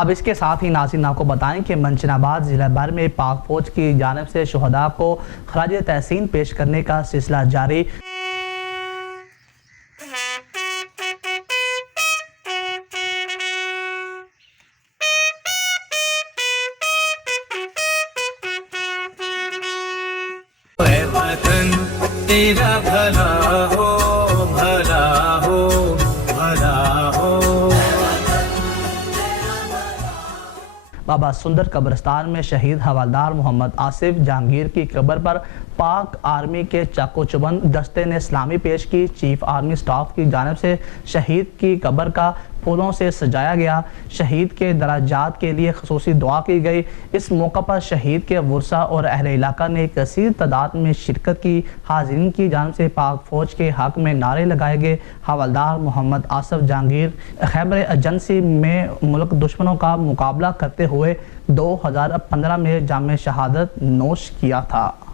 अब इसके साथ ही नाज़रीन आपको बताएं कि मंशनाबाद जिला भर में पाक फौज की जानिब से शुहदा को खराज तहसीन पेश करने का सिलसिला जारी। तेरा भला हो, भला हो, भला हो। बाबा सुंदर कब्रिस्तान में शहीद हवलदार मोहम्मद आसिफ जहांगीर की कब्र पर पाक आर्मी के चाको चुबंद दस्ते ने सलामी पेश की। चीफ आर्मी स्टाफ की जानिब से शहीद की कब्र का फूलों से सजाया गया। शहीद के दराजात के लिए खसूसी दुआ की गई। इस मौका पर शहीद के वर्सा और अहले इलाका ने कसीर तादाद में शिरकत की। हाजिरीन की जानिब से पाक फौज के हक में नारे लगाए गए। हवलदार मोहम्मद आसिफ जहांगीर खैबर एजेंसी में मुल्क दुश्मनों का मुकाबला करते हुए 2015 में जाम शहादत नोश किया था।